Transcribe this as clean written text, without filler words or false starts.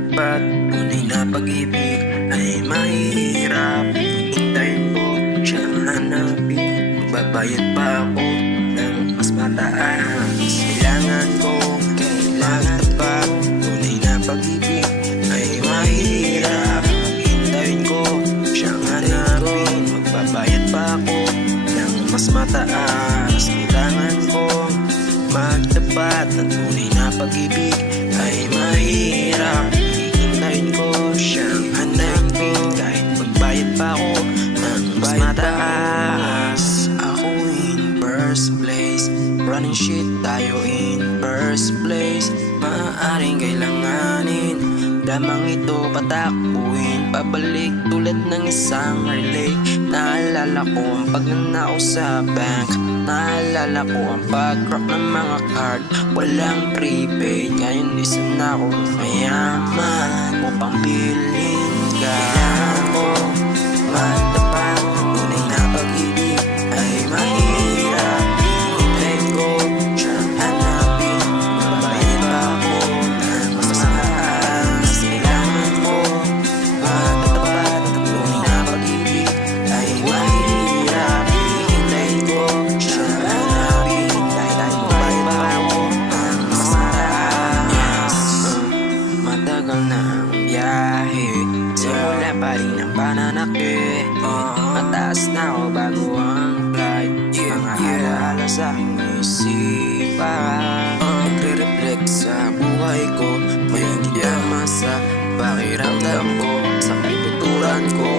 matapat. Tunay na pag-ibig ay mahirap. Hintayin ko siyang hanapin. Magbabayad pa ako ng mas mataas. Kailangan pa. Tunay na pag-ibig ay mahirap. Hintayin ko siyang hanapin. Magbabayad pa ako ng mas mataas. Kailangan ko magtapat. Ang tunay na pag-ibig ay mahirap. Hintayin ko siyang hanapin. Kahit magbayad pa ako ng mas mataas. Ako in first place, running shit tayo in first place. Maaaring kailanganin lamang ito patakbuhin pabalik tulad ng isang relay. Naalala ko ang pagnanakaw sa bank. Naalala ko ang pag-crack ng mga card. Walang prepaid. Ngayon isa na ako mayaman. Upang bilhin ka. Kailangan ko matapat. Tunay na pag-ibig ay mahirap. Hintayin ko siyang hanapin. Magbabayad pa ako ng mas mataas. Kailangan ko matapat. Tunay na pag-ibig ay mahirap. Hintayin ko siyang hanapin. Kahit magbayad pa ako ng mas mataas. Matagal na ang biyahe. Simula pa rin ang pananakit. Mataas na ako bago ang flight. Mga alaala sa aking isipan. Nagre-reflect sa buhay ko. May hindi tama sa pakiramdam ko. Sa kaibuturan ko